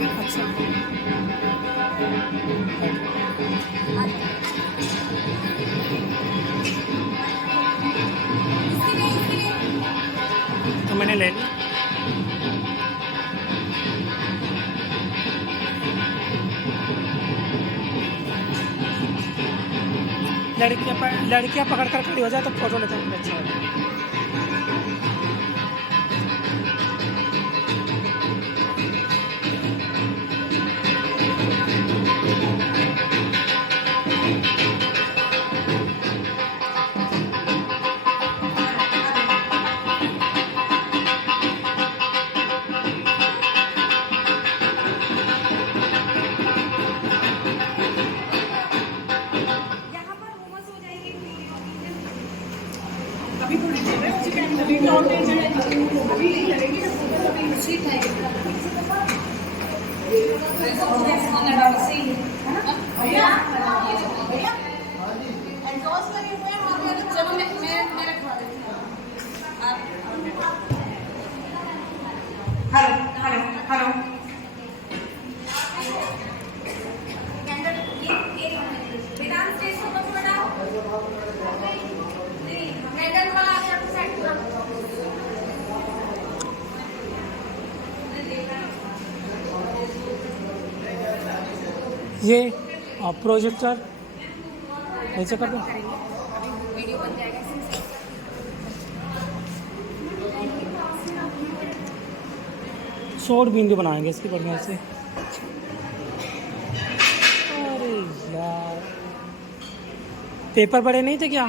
अच्छा तो मैंने ले ली। लड़कियां पकड़ कर खड़ी हो जाए तो फोटो लेते हैं अच्छा होगा। चलो मैं रखवा देती हूँ। हेलो हेलो हेलो वेदांत स्टेज को मत बनाओ। नहीं मैडम वाला शर्ट सेट करो। ये प्रोजेक्टर नीचे कर दो। वीडियो बन जाएगा। शॉर्ट वीडियो बनाएंगे इसकी बढ़िया से। अरे यार पेपर बड़े नहीं थे क्या?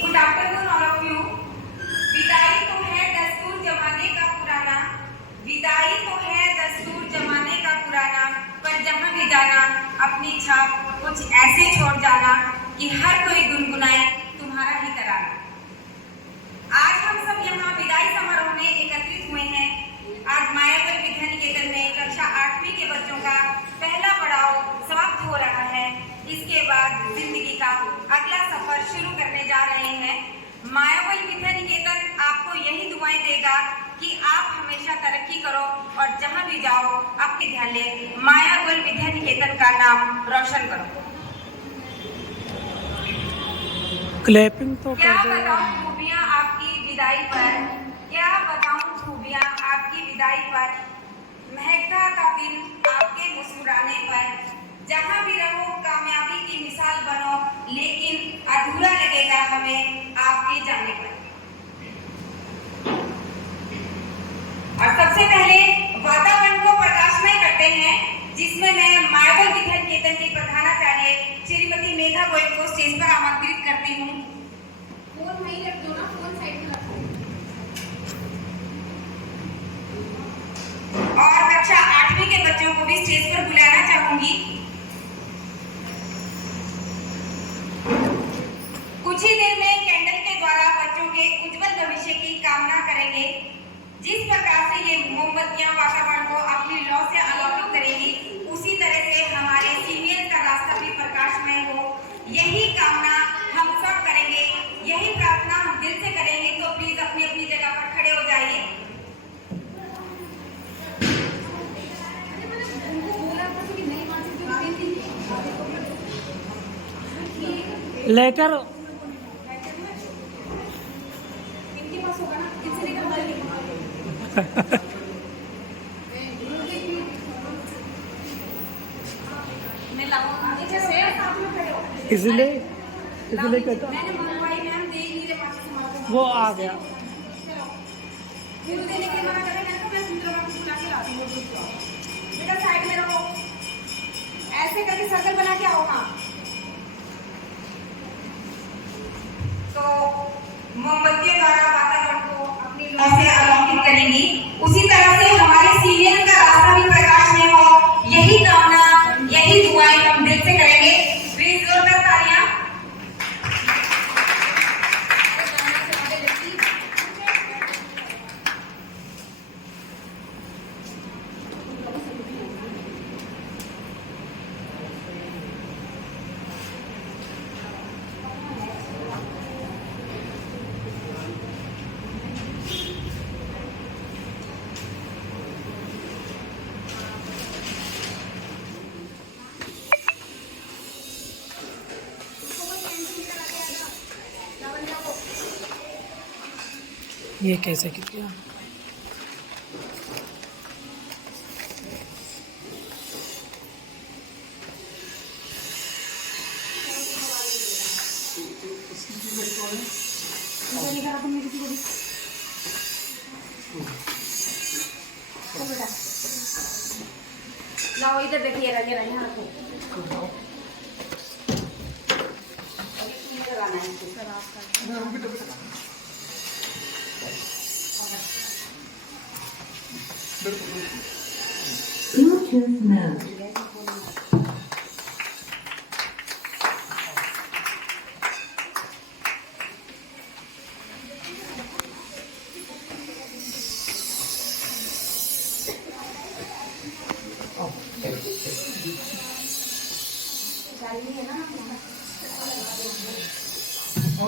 Good afternoon all of you. विदाई तो है दस्तूर जमाने का पुराना, विदाई तो है दस्तूर जमाने का पुराना, पर जहां भी जाना अपनी छाप कुछ ऐसे छोड़ जाना कि हर कोई गुनगुनाए तुम्हारा ही तराना। आज हम सब यहाँ विदाई समारोह में एकत्रित हुए हैं। आज मायावल विद्या निकेतन में कक्षा 8वीं के बच्चों का पहला पड़ाव समाप्त हो रहा है। इसके बाद जिंदगी का अगला सफर शुरू करने जा रहे हैं। मायावल विद्या निकेतन आपको यही दुआएं देगा कि आप हमेशा तरक्की करो और जहां भी जाओ आपके विद्यालय मायावल विद्या निकेतन का नाम रोशन करो। क्लैपिंग तो क्या कर दो। बताऊं खूबियां आपकी विदाई पर, क्या बताऊं खूबियां आपकी विदाई पर, महकता का दिन आपके मुस्कुराने पर, जहां भी रहो कामयाबी की मिसाल बनो, लेकिन अधूरा लगेगा हमें आपके जाने पर। और सबसे पहले वातावरण को प्रकाशमय करते हैं, जिसमें मैं मायावल विद्या निकेतन की प्रधानाचार्य श्रीमती मेघा गोयल को स्टेज पर आमंत्रित करती हूँ। फोन वहीं रख दो ना, फोन साइड में रखो। और कक्षा 8वीं के बच्चों को भी स्टेज पर बुलाना चाहूंगी। कुछ ही देर में कैंडल के द्वारा बच्चों के उज्जवल भविष्य की कामना करेंगे। जिस प्रकार से ये मोमबत्तियां वातावरण को अपनी लौ से अलौकिक करेंगी, उसी तरह से हमारे सीनियर का रास्ता भी प्रकाशमय हो, यही कामना हम सब करेंगे, यही प्रार्थना हम दिल से करेंगे। तो प्लीज अपनी अपनी जगह पर खड़े हो जाइए। लेटर इनके पास होगा ना, इनसे लेकर मैं लाऊंगा नीचे से, आप लोग खड़े हो। इसलिए कहता मैंने मंगवाई, मैम दे ही नहीं रहे पास से। वो आ गया। फूल देने के मना करें, मैं तो मैं सुंदर को बुला के लाती हूँ। बेटा साइड में रहो, ऐसे करके सर्कल बना के आओ। तो मोमबत्तियों द्वारा वातावरण को अपनी लौ से अलौकिक करेंगी, उसी तरह से हमारे सीनियर का रास्ता भी प्रकाश में हो, यही कामना, यही दुआएं हम दिल से करेंगे। प्लीज जोरदार तालियां। ये कैसे किया? लाओ इधर देखिए, रंगे रंगे रखो। लगाना है Bluetooth mode.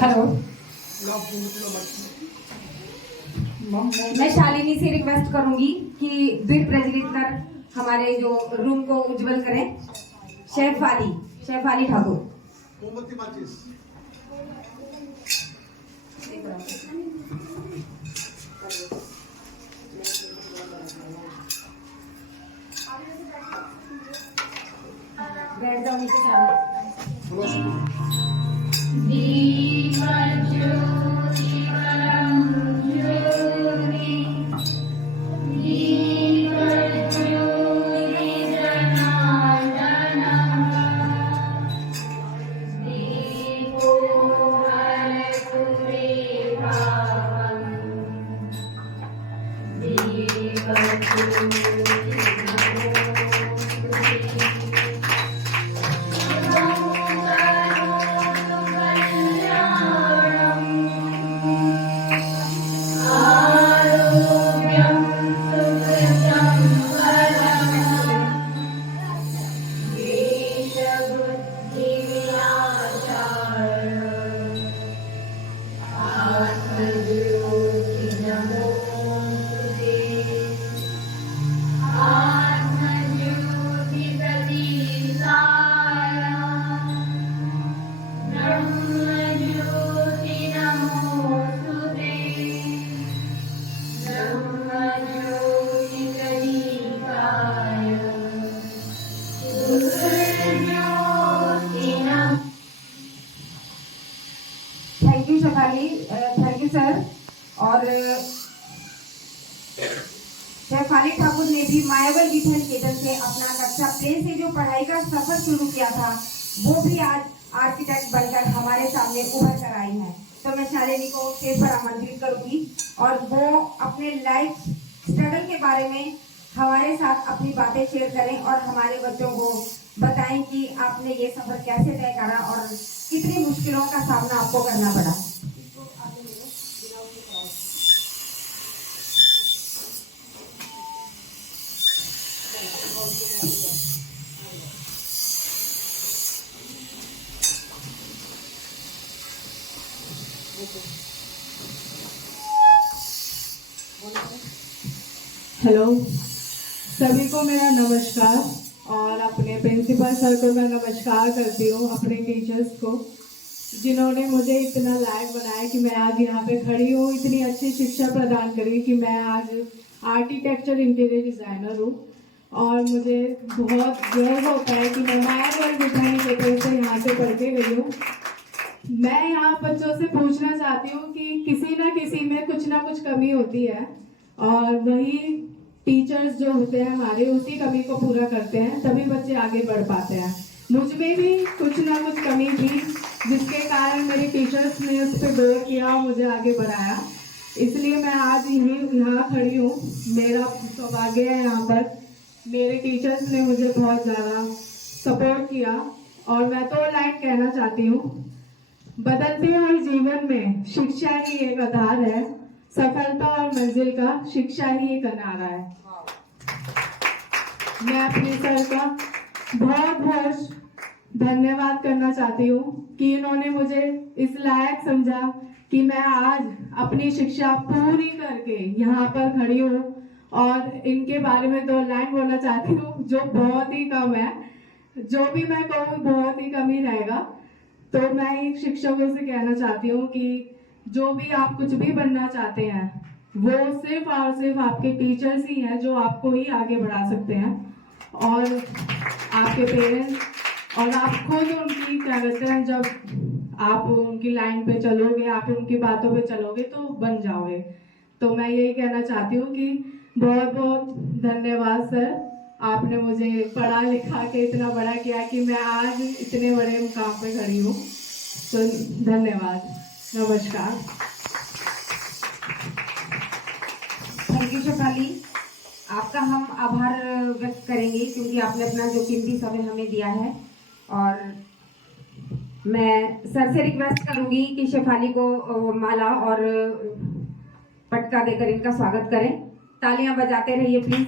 हेलो, मैं शालिनी से रिक्वेस्ट करूंगी कि दीप प्रज्वलित कर हमारे जो रूम को उज्जवल करें। शेफ अली ठाकुर। बैठ जाओ नीचे थैंक यू सर। और शेफ अली ठाकुर ने भी मायावल विधि निकेतन से अपना कक्षा प्ले से जो पढ़ाई का सफर शुरू किया था, वो भी आज आर्किटेक्ट बनकर हमारे सामने उभर कर आई है। तो मैं शालिनी को स्टेज पर आमंत्रित करूंगी और वो अपने लाइफ स्ट्रगल के बारे में हमारे साथ अपनी बातें शेयर करें और हमारे बच्चों को बताएं कि आपने ये सफर कैसे तय करा और कितनी मुश्किलों का सामना आपको करना पड़ा। हेलो, सभी को मेरा नमस्कार और अपने प्रिंसिपल सर को मैं नमस्कार करती हूँ, अपने टीचर्स को जिन्होंने मुझे इतना लायक बनाया कि मैं आज यहाँ पे खड़ी हूँ, इतनी अच्छी शिक्षा प्रदान करी कि मैं आज आर्किटेक्चर इंटीरियर डिज़ाइनर हूँ। और मुझे बहुत गर्व होता है कि मैं मायावल विधि निकेतन से यहाँ से पढ़ के गई हूँ। मैं यहाँ बच्चों से पूछना चाहती हूँ कि किसी न किसी में कुछ ना कुछ कमी होती है और वही टीचर्स जो होते हैं हमारे उसी कमी को पूरा करते हैं, तभी बच्चे आगे बढ़ पाते हैं। मुझ में भी कुछ ना कुछ कमी थी जिसके कारण मेरे टीचर्स ने उस पर गौर किया और मुझे आगे बढ़ाया, इसलिए मैं आज यहाँ खड़ी हूँ। मेरा सौभाग्य है यहाँ पर, मेरे टीचर्स ने मुझे बहुत ज़्यादा सपोर्ट किया। और मैं तो लाइन कहना चाहती हूँ, बदलते हुए जीवन में शिक्षा ही एक आधार है, सफलता और मंजिल का शिक्षा ही एक नारा है। मैं अपने सर का बहुत बहुत धन्यवाद करना चाहती हूँ कि इन्होंने मुझे इस लायक समझा कि मैं आज अपनी शिक्षा पूरी करके यहाँ पर खड़ी हूँ। और इनके बारे में 2 लाइन बोलना चाहती हूँ जो बहुत ही कम है, जो भी मैं कहूँ बहुत ही कम ही रहेगा। तो मैं एक शिक्षकों से कहना चाहती हूँ कि जो भी आप कुछ भी बनना चाहते हैं वो सिर्फ और सिर्फ आपके टीचर्स ही हैं जो आपको ही आगे बढ़ा सकते हैं, और आपके पेरेंट्स। और आप खुद उनकी क्या कहते हैं, जब आप उनकी लाइन पे चलोगे, आप उनकी बातों पे चलोगे तो बन जाओगे। तो मैं यही कहना चाहती हूँ कि बहुत बहुत धन्यवाद सर, आपने मुझे पढ़ा लिखा के इतना बड़ा किया कि मैं आज इतने बड़े मुकाम पे खड़ी हूँ। तो धन्यवाद, नमस्कार। थैंक यू शेफाली, आपका हम आभार व्यक्त करेंगे क्योंकि आपने अपना जो कीमती समय हमें दिया है। और मैं सर से रिक्वेस्ट करूंगी कि शेफाली को माला और पटका देकर इनका स्वागत करें। तालियां बजाते रहिए प्लीज।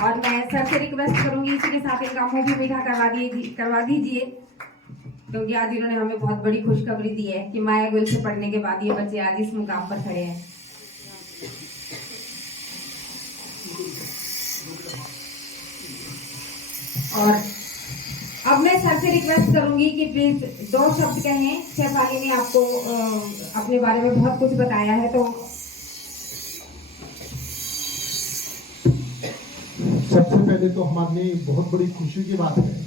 और मैं सर से रिक्वेस्ट करूंगी इसी के साथ इनका मुंह भी मीठा करवा दीजिए क्योंकि आज इन्होंने हमें बहुत बड़ी खुशखबरी दी है कि माया गोयल से पढ़ने के बाद ये बच्चे आज इस मुकाम पर खड़े हैं। और अब मैं सर से रिक्वेस्ट करूंगी कि प्लीज 2 शब्द कहें। शेफाली ने आपको अपने बारे में बहुत कुछ बताया है, तो सबसे पहले तो हमारे लिए बहुत बड़ी खुशी की बात है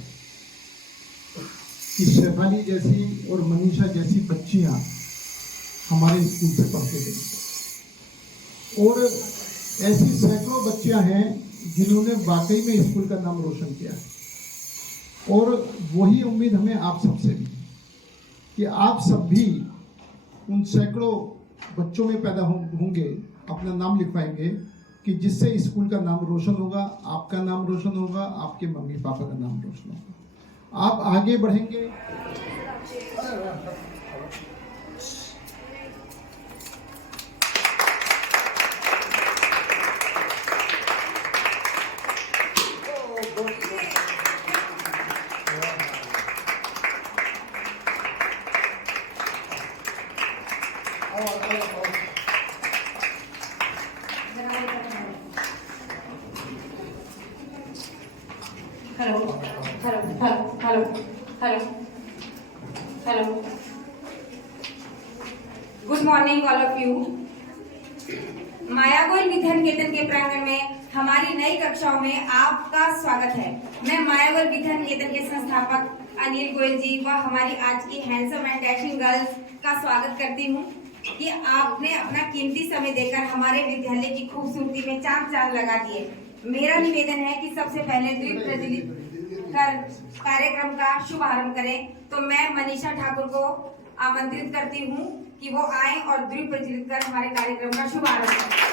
कि शेफाली जैसी और मनीषा जैसी बच्चियां हमारे स्कूल से पढ़ते थे, और ऐसी सैकड़ों बच्चियां हैं जिन्होंने वाकई में स्कूल का नाम रोशन किया। और वही उम्मीद हमें आप सबसे भी कि आप सब भी उन सैकड़ों बच्चों में पैदा होंगे, अपना नाम लिखवाएंगे कि जिससे स्कूल का नाम रोशन होगा, आपका नाम रोशन होगा, आपके मम्मी पापा का नाम रोशन होगा, आप आगे बढ़ेंगे। Hello, good morning all of you. Maya Goyal Vidya Niketan के प्रांगण में हमारी नई कक्षाओं में आपका स्वागत है। मैं माया गोयल विद्या निकेतन के संस्थापक अनिल गोयल जी व हमारी आज की हैंडसम एंड डैशिंग गर्ल्स का स्वागत करती हूँ कि आपने अपना कीमती समय देकर हमारे विद्यालय की खूबसूरती में चांद लगा दिए। मेरा निवेदन है कि सबसे पहले द्वीप प्रज्वलित कर कार्यक्रम का शुभारंभ करें, तो मैं मनीषा ठाकुर को आमंत्रित करती हूँ कि वो आए और द्वीप प्रज्वलित कर हमारे कार्यक्रम का शुभारंभ करें।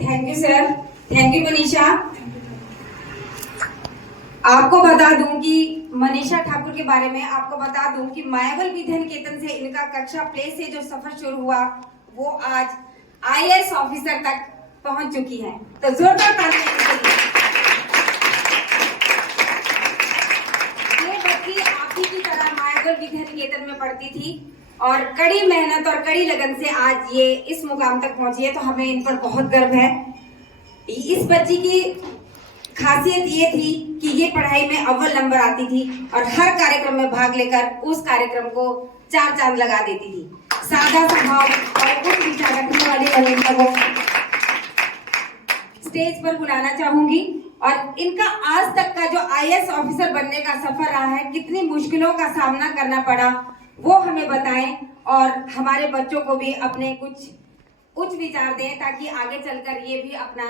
Thank you sir, thank you Manisha. आपको बता दूं कि मनीषा ठाकुर के बारे में आपको बता दूं कि माया गोयल विद्या निकेतन से इनका कक्षा प्ले से जो सफर शुरू हुआ वो आज IAS ऑफिसर तक पहुंच चुकी है। तो जोरदार तालियां के लिए। ये बच्ची आप ही की तरह माया गोयल विद्या निकेतन में पढ़ती थी और कड़ी मेहनत और कड़ी लगन से आज ये इस मुकाम तक पहुंची है, तो हमें इन पर बहुत गर्व है। इस बच्ची की खासियत ये थी कि ये पढ़ाई में अव्वल नंबर आती थी और हर कार्यक्रम में भाग लेकर उस कार्यक्रम को 4 चांद लगा देती थी। सादा स्वभाव और उच्च विचार रखने वाली वनिता को स्टेज पर बुलाना चाहूंगी और इनका आज तक का जो IAS ऑफिसर बनने का सफर रहा है, कितनी मुश्किलों का सामना करना पड़ा, वो हमें बताएं और हमारे बच्चों को भी अपने कुछ उच्च विचार दें, ताकि आगे चलकर ये भी अपना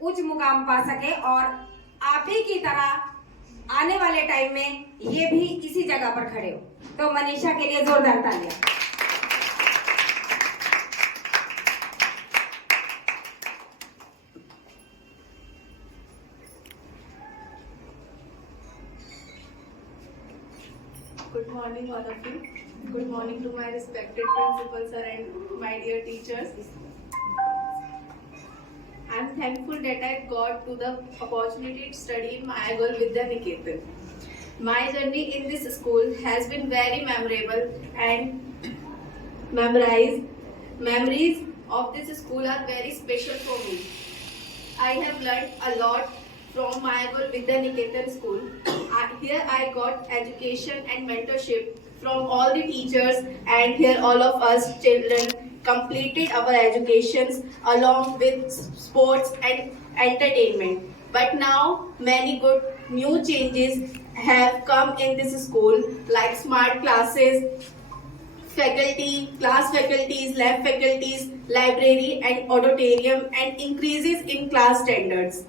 उच्च मुकाम पा सके और आप ही की तरह आने वाले टाइम में ये भी इसी जगह पर खड़े हो। तो मनीषा के लिए जोरदार तालियां। Good morning, all of you. Good morning to my respected principal sir and my dear teachers. I am thankful that I got to the opportunity to study in Mayagol Vidya Niketan. My journey in this school has been very memorable and memories of this school are very special for me. I have learned a lot from Mayagol Vidya Niketan school. Here I got education and mentorship from all the teachers, and here all of us children completed our educations along with sports and entertainment. But now many good new changes have come in this school, like smart classes, class faculties, lab faculties, library and auditorium, and increases in class standards.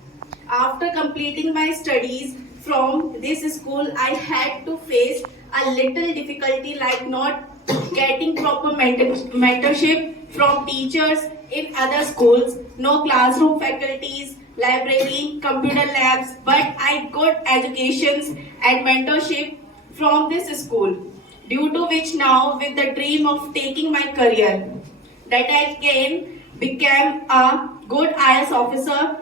After completing my studies from this school, I had to face a little difficulty, like not getting proper mentorship from teachers in other schools, no classroom faculties, library, computer labs, but I got educations and mentorship from this school, due to which now with the dream of taking my career, that I can become a good IAS officer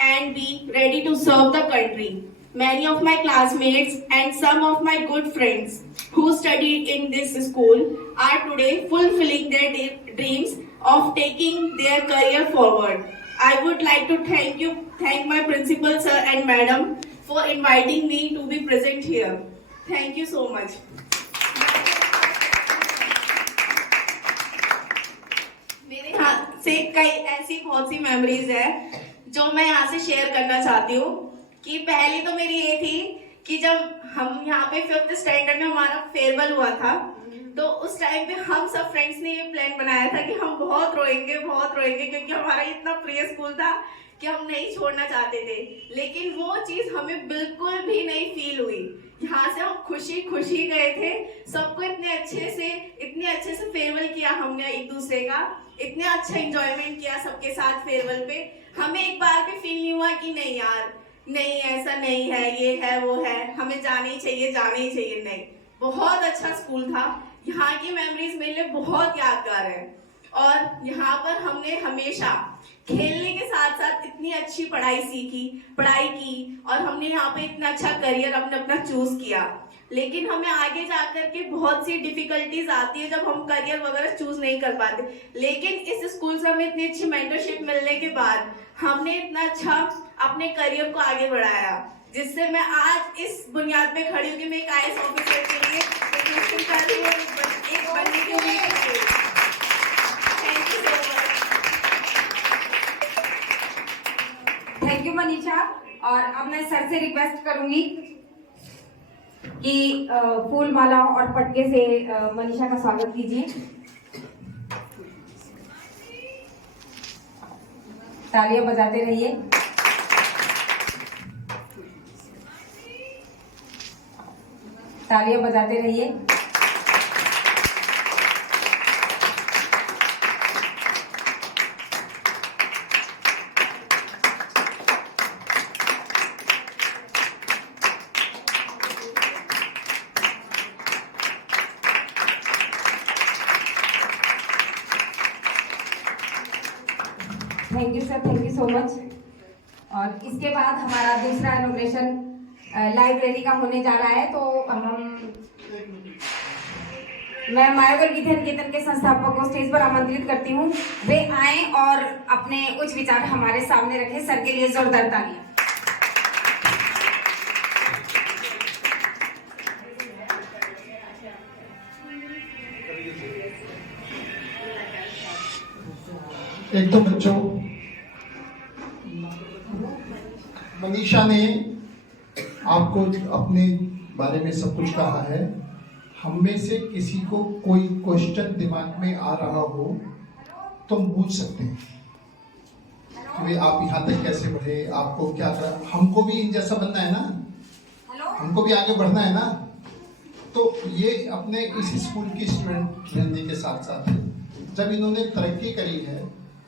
and be ready to serve the country. Many of my classmates and some of my good friends who studied in this school are today fulfilling their dreams of taking their career forward. I would like to thank my principal sir and madam for inviting me to be present here. Thank you so much. मेरे यहाँ से कई ऐसी बहुत सी memories है जो मैं यहाँ से शेयर करना चाहती हूँ। कि पहली तो मेरी ये थी कि जब हम यहाँ पे 5th स्टैंडर्ड में हमारा फेयरवेल हुआ था, तो उस टाइम पे हम सब फ्रेंड्स ने ये प्लान बनाया था कि हम बहुत रोएंगे, क्योंकि हमारा इतना प्रिय स्कूल था कि हम नहीं छोड़ना चाहते थे। लेकिन वो चीज हमें बिल्कुल भी नहीं फील हुई। यहाँ से हम खुशी खुशी गए थे, सबको इतने अच्छे से फेयरवेल किया हमने एक दूसरे का, इतने अच्छा एंजॉयमेंट किया सबके साथ फेयरवेल पे। हमें एक बार भी फील नहीं हुआ कि नहीं यार, नहीं ऐसा नहीं है, ये है वो है, हमें जाना ही चाहिए। नहीं, बहुत अच्छा स्कूल था। यहाँ की मेमोरीज मेरे लिए बहुत यादगार है। और यहाँ पर हमने हमेशा खेलने के साथ साथ इतनी अच्छी पढ़ाई की और हमने यहाँ पे इतना अच्छा करियर अपना चूज किया। लेकिन हमें आगे जाकर के बहुत सी डिफिकल्टीज आती है जब हम करियर वगैरह चूज नहीं कर पाते। लेकिन इस स्कूल से हमें इतनी अच्छी मेंटरशिप मिलने के बाद हमने इतना अच्छा अपने करियर को आगे बढ़ाया, जिससे मैं आज इस बुनियाद पे खड़ी हूँ कि मैं एक IAS ऑफिसर के लिए प्रिपरेशन कर रही हूँ, एक बनने की उम्मीद करती हूँ। Thank you so much. Thank you Manisha. और अब मैं सर से रिक्वेस्ट करूंगी कि फूल माला और पटके से मनीषा का स्वागत कीजिए। तालियां बजाते रहिए। तालियां बजाते रहिए। Thank you sir, thank you so much. और इसके बाद हमारा दूसरा इनॉग्रेशन लाइब्रेरी का होने जा रहा है। तो मैं मायागल विद्या निकेतन के संस्थापक को स्टेज पर आमंत्रित करती हूँ, वे आए और अपने उच्च विचार हमारे सामने रखें। सर के लिए जोरदार तालियां। एक तो बच्चों, मनीषा ने आपको अपने बारे में सब कुछ कहा है। हम में से किसी को कोई क्वेश्चन दिमाग में आ रहा हो तो हम पूछ सकते हैं कि भाई आप यहाँ तक कैसे बढ़े, आपको क्या करा। हमको भी इन जैसा बनना है ना, हमको भी आगे बढ़ना है ना। तो ये अपने इस स्कूल की स्टूडेंट रहने के साथ साथ जब इन्होंने तरक्की करी है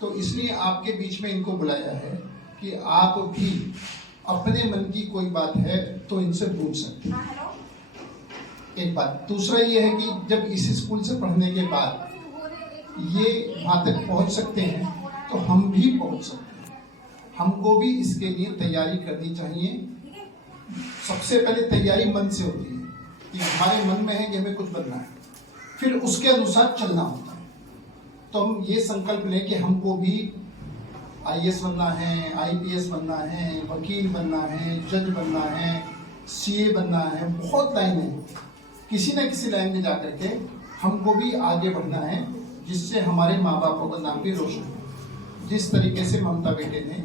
तो इसलिए आपके बीच में इनको बुलाया है कि आप भी अपने मन की कोई बात है तो इनसे पूछ सकते हैं। एक बात। दूसरा ये है कि जब इस स्कूल से पढ़ने के बाद ये वहाँ तक पहुँच सकते हैं तो हम भी पहुँच सकते हैं। हमको भी इसके लिए तैयारी करनी चाहिए। सबसे पहले तैयारी मन से होती है कि हमारे मन में है कि हमें कुछ बनना है, फिर उसके अनुसार चलना होता है। तो हम ये संकल्प लें कि हमको भी IAS बनना है, IPS बनना है, वकील बनना है, जज बनना है, CA बनना है, बहुत लाइन है। किसी न किसी लाइन में जाकर के हमको भी आगे बढ़ना है जिससे हमारे माँ बापों का नाम भी रोशन हो। जिस तरीके से ममता बेटे ने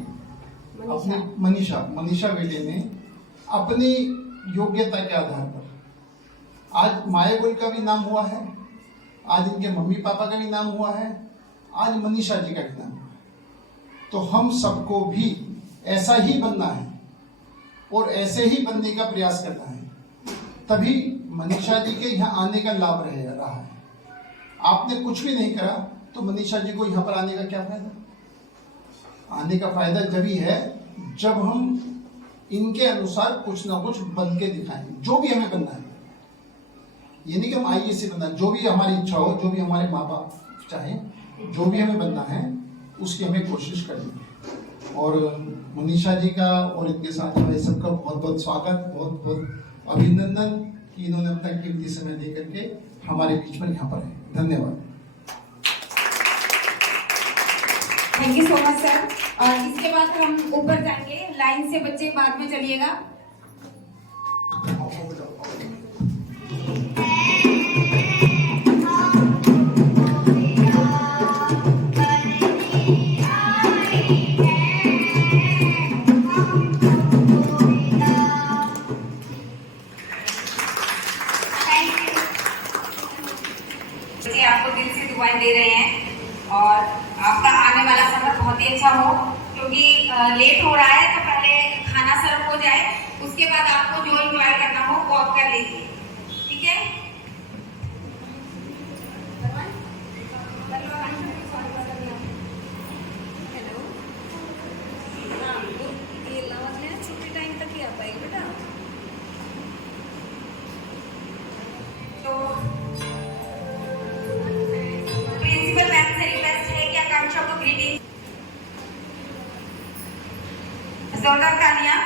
अपने मनीषा बेटे ने अपनी योग्यता के आधार पर आज माया गुल का भी नाम हुआ है, आज इनके मम्मी पापा का भी नाम हुआ है, आज मनीषा जी का भी नाम हुआ है। तो हम सबको भी ऐसा ही बनना है और ऐसे ही बनने का प्रयास करना है, तभी मनीषा जी के यहाँ आने का लाभ रहा है। आपने कुछ भी नहीं करा तो मनीषा जी को यहाँ पर आने का क्या फायदा? आने का फायदा जब ही है जब हम इनके अनुसार कुछ ना कुछ बन के दिखाएंगे, जो भी हमें बनना है। ये नहीं कि हम IAS से बनना है, जो भी हमारी इच्छा हो, जो भी हमारे माँ बाप चाहें, जो भी हमें बनना है उसकी हमें कोशिश करनी है। और मनीषा जी का और इनके साथ वाले सबका बहुत बहुत स्वागत, बहुत बहुत अभिनंदन कि इन्होंने अपना कीमती समय दे करके हमारे बीच में यहाँ पर है। धन्यवाद। Thank you so much sir. और इसके बाद हम ऊपर जाएंगे, लाइन से बच्चे बाद में चलिएगा। आपको दिल से दुआएं दे रहे हैं और आपका आने वाला सफर बहुत ही अच्छा हो, क्योंकि लेट हो रहा है तो पहले खाना सर्व हो जाए, उसके बाद आपको जो एंजॉय करना हो वो आप कर लीजिए, ठीक है। छुट्टी टाइम तक ही आ पाएगी बेटा। तो प्रिंसिपल मैम से रिक्वेस्ट है कि आकांक्षा को ग्रीटिंग, जोरदार तालियां।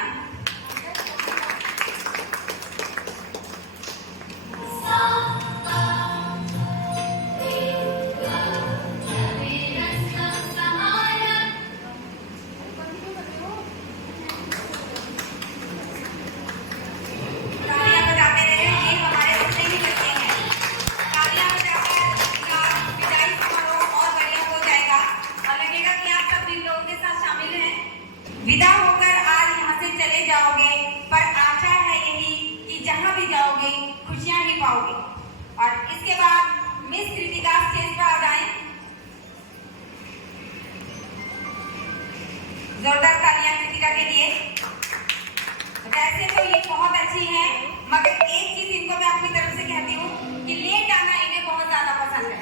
विदा होकर आज यहाँ से चले जाओगे, पर आशा है यही कि जहाँ भी जाओगे खुशियाँ ही पाओगे। और इसके बाद मिस कृतिका स्टेज पर आ जाएं। जोरदार तालियां कृतिका के लिए। वैसे तो ये बहुत अच्छी है, मगर एक चीज इनको मैं अपनी तरफ से कहती हूँ कि लेट आना इन्हें बहुत ज्यादा पसंद है।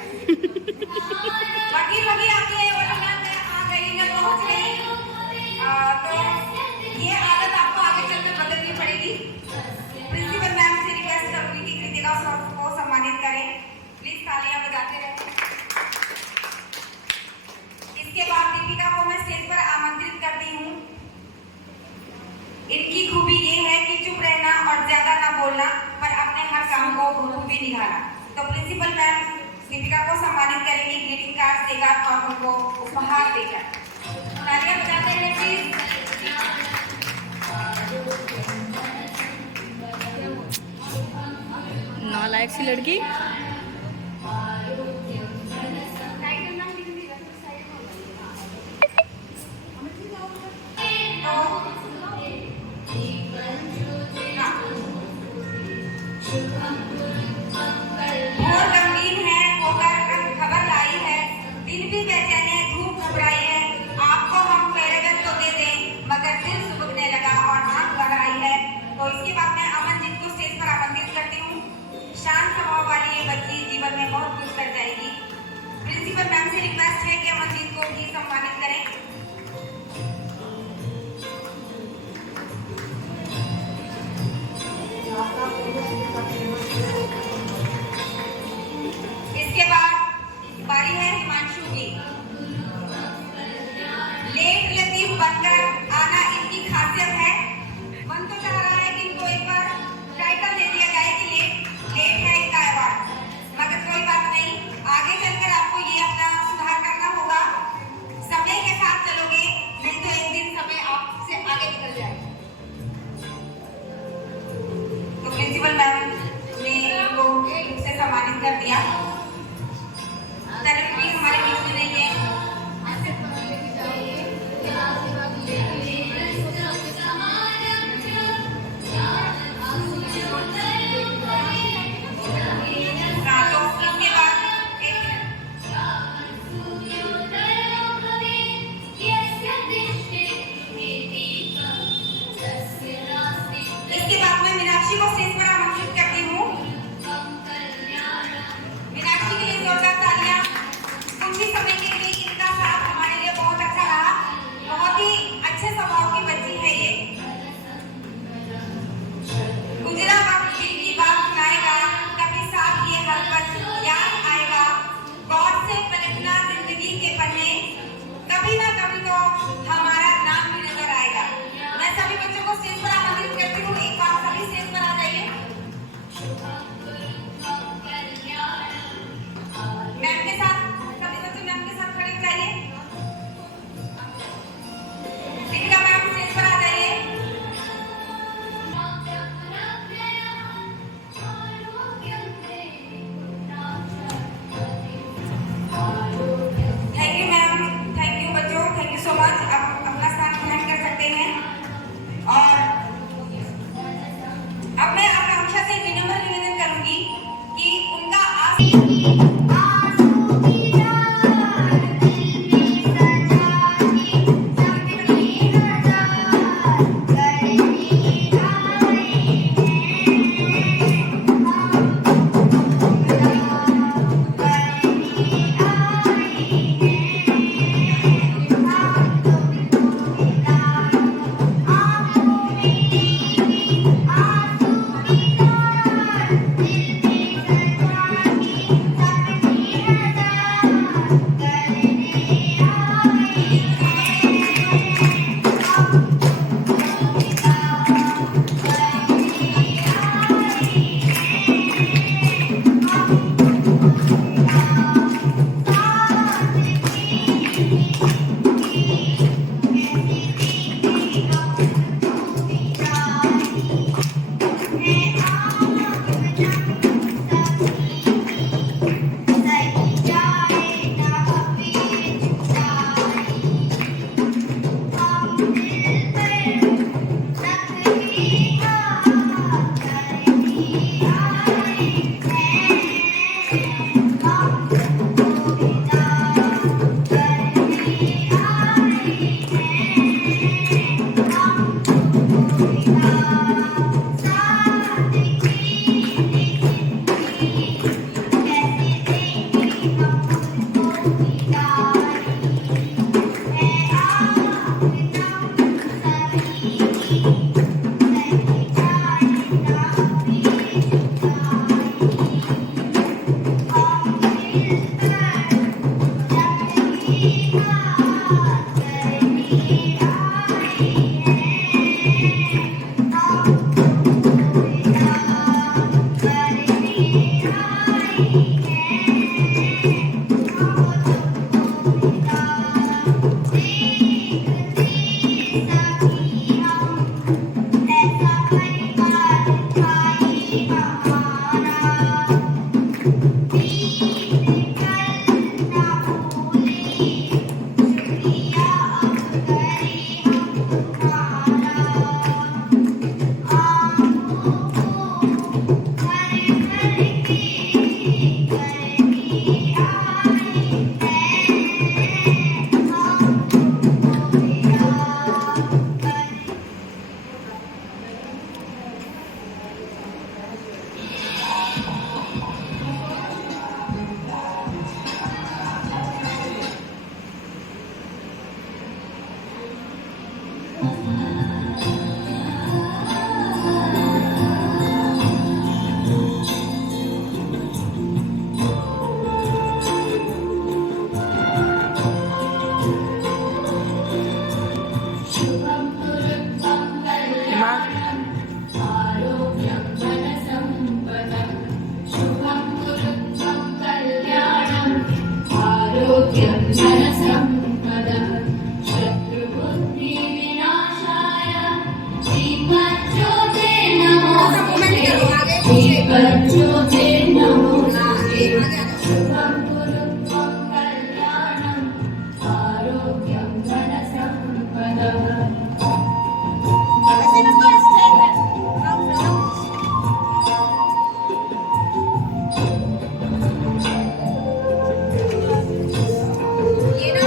बाकी आपके आ गई, मैं पहुँच गई, तो ये आदत आपको आगे चलकर बदलनी पड़ेगी। प्रिंसिपल मैम से रिक्वेस्ट करूंगी कि कृतिका को सम्मानित करें, प्लीज तालियां बजाते रहें। इसके बाद दीपिका को मैं स्टेज पर आमंत्रित करती हूँ। इनकी खूबी ये है कि चुप रहना और ज्यादा ना बोलना, पर अपने हर काम को खूबी निभाना। तो प्रिंसिपल मैम दीपिका को सम्मानित करेंगी, ग्रीटिंग कार्ड देकर और उनको उपहार देकर। तालियां बजाते हैं प्लीज। नालायक सी लड़की। बहुत खुश कर जाएगी। प्रिंसिपल मैम से रिक्वेस्ट है कि अमरजीत को भी सम्मानित करें। इसके बाद बारी है हिमांशु की। लेट लतीफ बनकर आना इनकी खासियत है। मन तो चाह रहा है कि इनको एक बार टाइटल दे दिया जाए कि लेट है इनका अवार्ड, मगर कोई बात नहीं, आगे चलकर आपको ये अपना सुधार करना होगा। समय के साथ चलोगे, नहीं तो एक दिन समय आपसे आगे निकल जाएगा। तो प्रिंसिपल मैम ने इनको से सम्मानित कर दिया। तरफ भी हमारे बीच में नहीं है। इसके बाद मैं मीनाक्षी को स्टेज पर आमंत्रित करती हूँ। मीनाक्षी के लिए जोरदार तालियां। कुछ ही समय के लिए इनका साथ हमारे लिए बहुत अच्छा रहा। बहुत ही अच्छे स्वभाव की बच्ची है ये। गुजरा वक्त दिल की बात सुनाएगा, कभी साथ ये हर पल याद आएगा। गौर से पलटना जिंदगी के पन्ने, कभी ना कभी तो हमारा नाम भी नजर आएगा। मैं सभी बच्चों को स्टेज पर आमंत्रित करती हूँ। एक बार सभी स्टेज पर आ जाइए। मैम के साथ सभी बच्चे मैम के साथ खड़े हो जाइए। दीपिका मैम स्टेज पर आ जाइए। Thank you ma'am, thank you बच्चों, थैंक यू सो मच। अब अपना स्थान ग्रहण कर सकते हैं। और अब मैं आकांक्षा से विनम्र निवेदन करूंगी कि उनका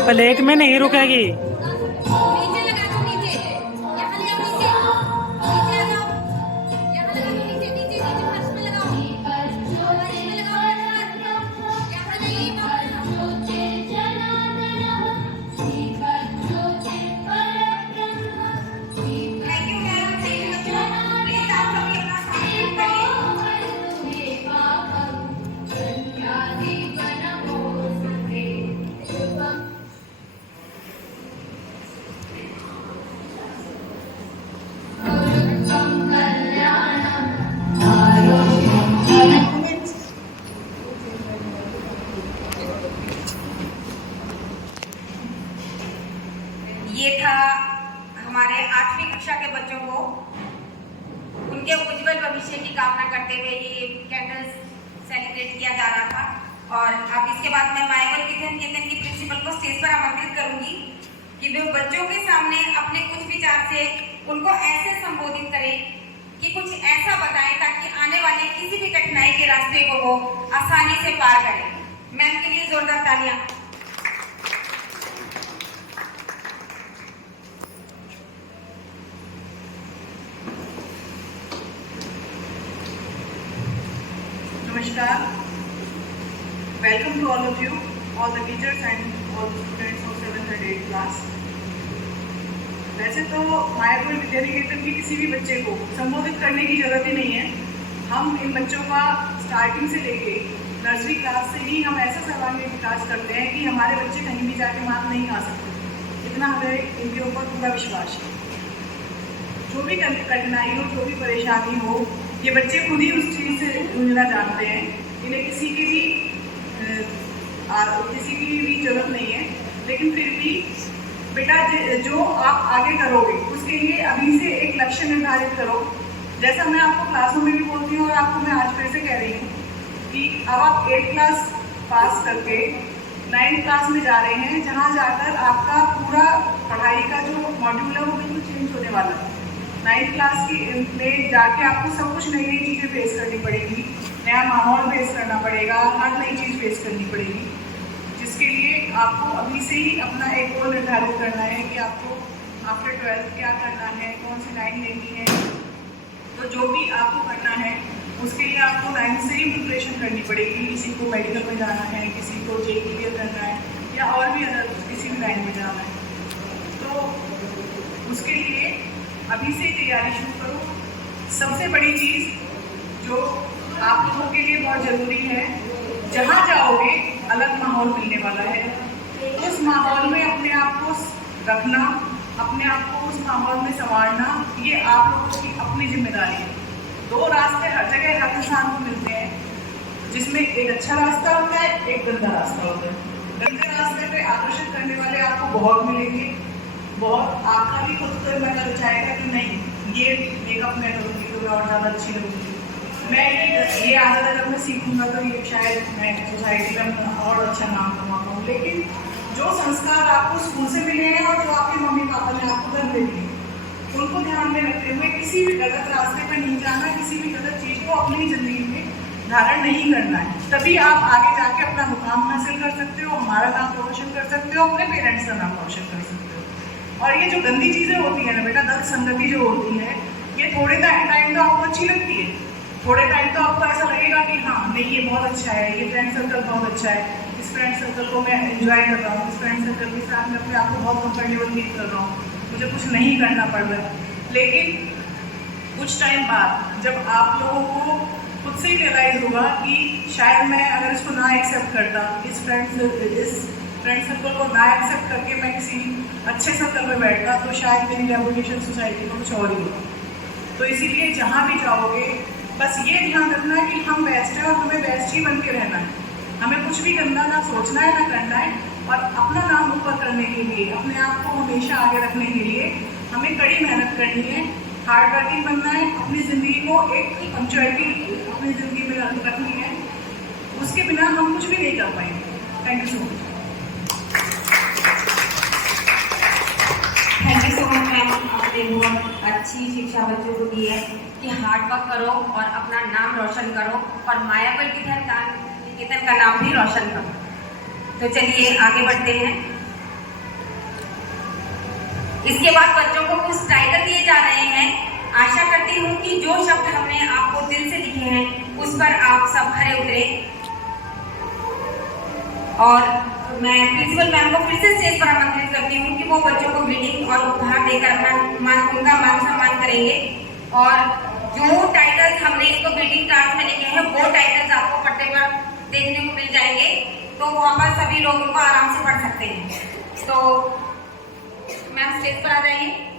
प्लेट में नहीं रुकेगी। नीचे लगा दो, नीचे यहाँ ले आओ, नीचे नीचे आ जाओ, यहाँ लगा दो, नीचे नीचे नीचे फर्श में लगाओ, फर्श में लगाओ, यहाँ नहीं thank you ma'am, thank you बच्चों। प्लीज आप सभी अपना स्थान करिए। ये था हमारे 8वीं कक्षा के बच्चों को उनके उज्जवल भविष्य की कामना करते हुए ये कैंडल्स सेलिब्रेट किया जा रहा था। और अब इसके बाद मैं मायावल विद्यान केंद्र की प्रिंसिपल को स्टेज पर आमंत्रित करूंगी कि वे बच्चों के सामने अपने कुछ विचार से उनको ऐसे संबोधित करें कि कुछ ऐसा बताएं ताकि आने वाले किसी भी कठिनाई के रास्ते को वो आसानी से पार करें। मैम के लिए जोरदार तालियां। Namaskar. Welcome to all of you, all the teachers and all the students of 7th and 8th class. वैसे तो मायापुर विद्यानिकेतन के किसी भी बच्चे को संबोधित करने की जरूरत ही नहीं है। हम इन बच्चों का स्टार्टिंग से लेके नर्सरी क्लास से ही हम ऐसा सर्वांगीण विकास करते हैं कि हमारे बच्चे कहीं भी जाके मात नहीं खा सकते। इतना हमें इनके ऊपर पूरा विश्वास है। जो भी कठिनाई हो, जो भी परेशानी हो, ये बच्चे खुद ही उस चीज़ से जूझना जानते हैं। इन्हें किसी की भी जरूरत नहीं है। लेकिन फिर भी बेटा जो आप आगे करोगे उसके लिए अभी से एक लक्ष्य निर्धारित करो। जैसा मैं आपको क्लासों में भी बोलती हूँ और आपको मैं आज फिर से कह रही हूँ कि अब आप 8th क्लास पास करके 9th क्लास में जा रहे हैं, जहाँ जाकर आपका पूरा पढ़ाई का जो मॉड्यूल है वो बिल्कुल चेंज होने वाला है। 9th क्लास की में जाके आपको सब कुछ नई नई चीज़ें फेस करनी पड़ेगी, नया माहौल फेस करना पड़ेगा, हर नई चीज़ फेस करनी पड़ेगी, जिसके लिए आपको अभी से ही अपना एक गोल निर्धारित करना है कि आपको आफ्टर 12th क्या करना है, कौन सी लाइन लेनी है। तो जो भी आपको करना है उसके लिए आपको 9th से ही प्रिपरेशन करनी पड़ेगी। किसी को मेडिकल में जाना है, किसी को JEE क्लियर करना है या और भी अदर किसी भी लाइन में जाना है, तो उसके लिए अभी से तैयारी शुरू करो। सबसे बड़ी चीज़ जो आप लोगों के लिए बहुत ज़रूरी है, जहाँ जाओगे अलग माहौल मिलने वाला है। उस माहौल में अपने आप को रखना, अपने आप को उस माहौल में संवारना, ये आप लोगों की अपनी जिम्मेदारी है। 2 रास्ते हर जगह हर इंसान को मिलते हैं, जिसमें एक अच्छा रास्ता होता है, एक गंदा रास्ता होता है। गंदे रास्ते पे आकर्षित करने वाले आपको बहुत मिलेंगे, बहुत आपका भी खुद को मतलब चाहेगा कि नहीं ये मेकअप मैं करूँगी तो मैं और ज़्यादा अच्छी लगूंगी, मैं ये आदत अगर मैं सीखूंगा तो ये शायद मैं सोसाइटी में और अच्छा नाम कमा पाऊँ। लेकिन जो संस्कार आपको स्कूल से मिले हैं और जो आपके मम्मी पापा ने आपको घर में दिए, उनको ध्यान में रखते हुए किसी भी गलत रास्ते पर नहीं जाना, किसी भी गलत चीज़ को अपनी ज़िंदगी में धारण नहीं करना है। तभी आप आगे जाके अपना मुकाम हासिल कर सकते हो, हमारा नाम रोशन कर सकते हो, अपने पेरेंट्स का नाम रोशन कर सकते हो। और ये जो गंदी चीज़ें होती हैं ना बेटा, गलत संगति जो होती है, ये थोड़े टाइम तो आपको अच्छी लगती है, थोड़े टाइम तो आपको ऐसा लगेगा कि हाँ नहीं ये बहुत अच्छा है, ये फ्रेंड सर्कल बहुत अच्छा है, इस फ्रेंड सर्कल को मैं एंजॉय कर रहा हूँ, इस फ्रेंड सर्कल के साथ मैं अपने आप को बहुत कंफर्टेबल फील कर रहा हूँ, मुझे कुछ नहीं करना पड़ रहा है। लेकिन कुछ टाइम बाद जब आप लोगों को खुद से ही रियलाइज होगा कि शायद मैं अगर इसको ना एक्सेप्ट करता, इस फ्रेंड सर्कल को ना एक्सेप्ट करके मैं किसी अच्छे सर्कल में बैठता, तो शायद मेरी रेपुटेशन सोसाइटी में कुछ और ही होगा। तो इसीलिए जहाँ भी जाओगे बस ये ध्यान रखना है कि हम बेस्ट हैं और हमें बेस्ट ही बन के रहना है। हमें कुछ भी गंदा ना सोचना है ना करना है, और अपना नाम ऊपर करने के लिए, अपने आप को हमेशा आगे रखने के लिए हमें कड़ी मेहनत करनी है, हार्ड वर्किंग बनना है, अपनी ज़िंदगी को एक पंक्चुअलिटी अपनी ज़िंदगी में रखनी है, उसके बिना हम कुछ भी नहीं कर पाएंगे। Thank you so much. Thank you so much ma'am, आपने बहुत अच्छी शिक्षा बच्चों को दी है कि हार्ड वर्क करो और अपना नाम रोशन करो और मायावल विद्यानिकेतन का नाम भी रोशन करो। तो चलिए आगे बढ़ते हैं। इसके बाद बच्चों को कुछ टाइटल दिए जा रहे हैं। आशा करती हूँ कि जो शब्द हमने आपको दिल से लिखे हैं उस पर आप सब खरे उतरे। और मैं प्रिंसिपल मैम को फिर से स्टेज पर आमंत्रित करती हूँ कि वो बच्चों को ग्रीटिंग और उपहार देकर उनका मान सम्मान करेंगे। और जो टाइटल्स हमने इसको ग्रीटिंग कार्ड में लिखे हैं वो टाइटल्स आपको पट्टे पर देखने को मिल जाएंगे, तो वहाँ पर सभी लोग उनको आराम से पढ़ सकते हैं। तो मैम स्टेज पर आ जाइए।